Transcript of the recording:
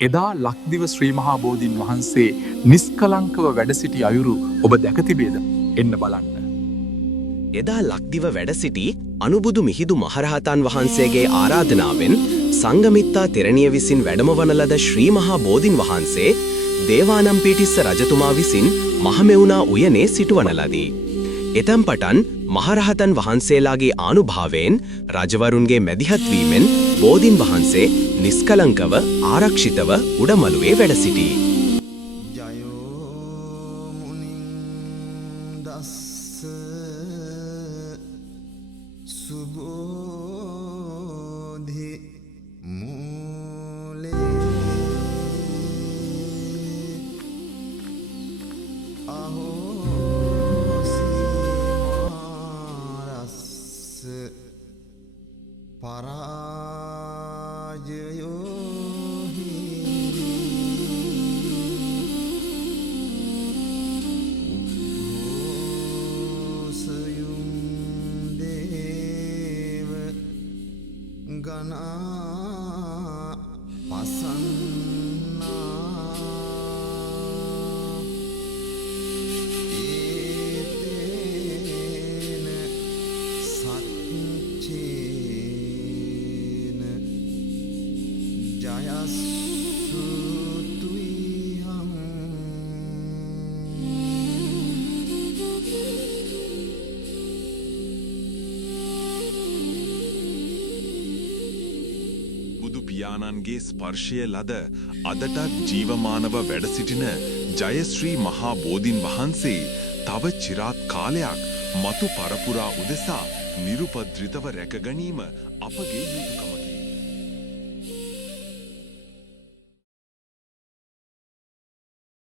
එදා ලක්දිව ශ්‍රී මහා බෝධීන් වහන්සේ නිස්කලංකව වැඩ සිටි අයුරු ඔබ දැක තිබේද? එන්න බලන්න. එදා ලක්දිව වැඩ සිටි අනුබුදු මිහිඳු මහරහතන් වහන්සේගේ ආරාධනාවෙන් සංඝමිත්තා තෙරණිය විසින් වැඩමවන ලද ශ්‍රී මහා බෝධීන් වහන්සේ දේවානම්පියතිස්ස රජතුමා විසින් මහමෙවුනා උයනේ සිටවන ලදී. එතැන් පටන් මහරහතන් වහන්සේලාගේ ආනුභාවයෙන් රජවරුන්ගේ මැදිහත් වීමෙන් බෝධීන් වහන්සේ නිස්කලංකව ආරක්ෂිතව උඩමළුවේ වැඩ සිටී. පියාණන්ගේ ස්පර්ශය ලද අදටත් ජීවමානව වැඩ සිටින ජයශ්‍රී මහා බෝධීන් වහන්සේ තව චිරාත් කාලයක් මතු පරපුරා උදෙසා නිරුපද්‍රිතව රැකගැනීම අපගේ යුතුකමයි.